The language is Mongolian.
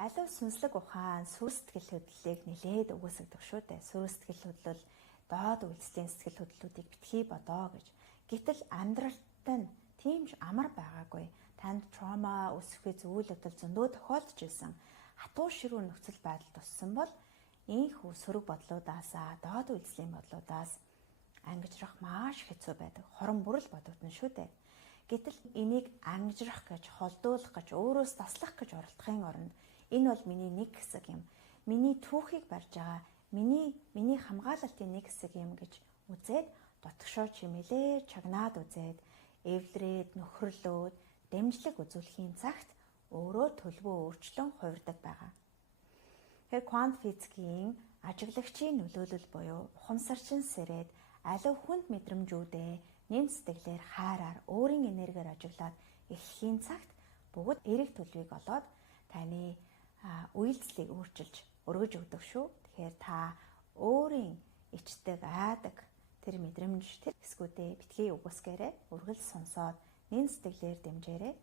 Аливаа сүнслэг ухаан сүр сэтгэл хөдлөлийг нэлээд өгөөсөгдөг шүү дээ. Сүр сэтгэл хөдлөл доод үйлслийн сэтгэл хөдлөлүүдийг битгий бодоо гэж. Гэтэл амьдралтай нь тийм ч амар байгаагүй. Танд траума өсөхгүй зүйлүүдэл зөндөө тохиолдож исэн. Хатуу ширүүн нөхцөл байдал туссан бол ийхүү сөрөг бодлуудаасаа доод үйлслийн бодлуудаас ангижрах маш хэцүү байдаг. Хорон бүрэл бодогдно шүү дээ. Гэтэл энийг ангижрах гэж, холдуулах гэж, өөрөөс таслах гэж оролдохын оронд энэ бол миний нэг хэсэг юм. Миний түүхийг барьж байгаа, миний хамгаалалтын нэг хэсэг юм гэж үзээд дотгошоо чимээлээ чагнаад үзээд эвлрээд нөхөрлөөд дэмжлэг үзүүлэхийн цагт өөрөө төлөвөө өөрчлөн хувирдаг байгаа. Тэгэхээр квант физикийн ажиглагчийн нөлөөлөл буюу ухамсарчин сэрээд аливаа хүнд мэдрэмжүүдээ нэм сэтгэлээр хайраар өөрийн энергиээр ажиглаад эхлэхийн цагт бүгд эрэг төлөвийг олоод таны үйлдэлийг өөрчилж өргөж өгдөг шүү. Тэгэхээр та өөрийн ичдэг, айдаг тэр мэдрэмж, тэр хэсгүүдээ битгий үгүйсгээрээ үргэлж сонсоод нэм сэтгэлээр дэмжээрэй.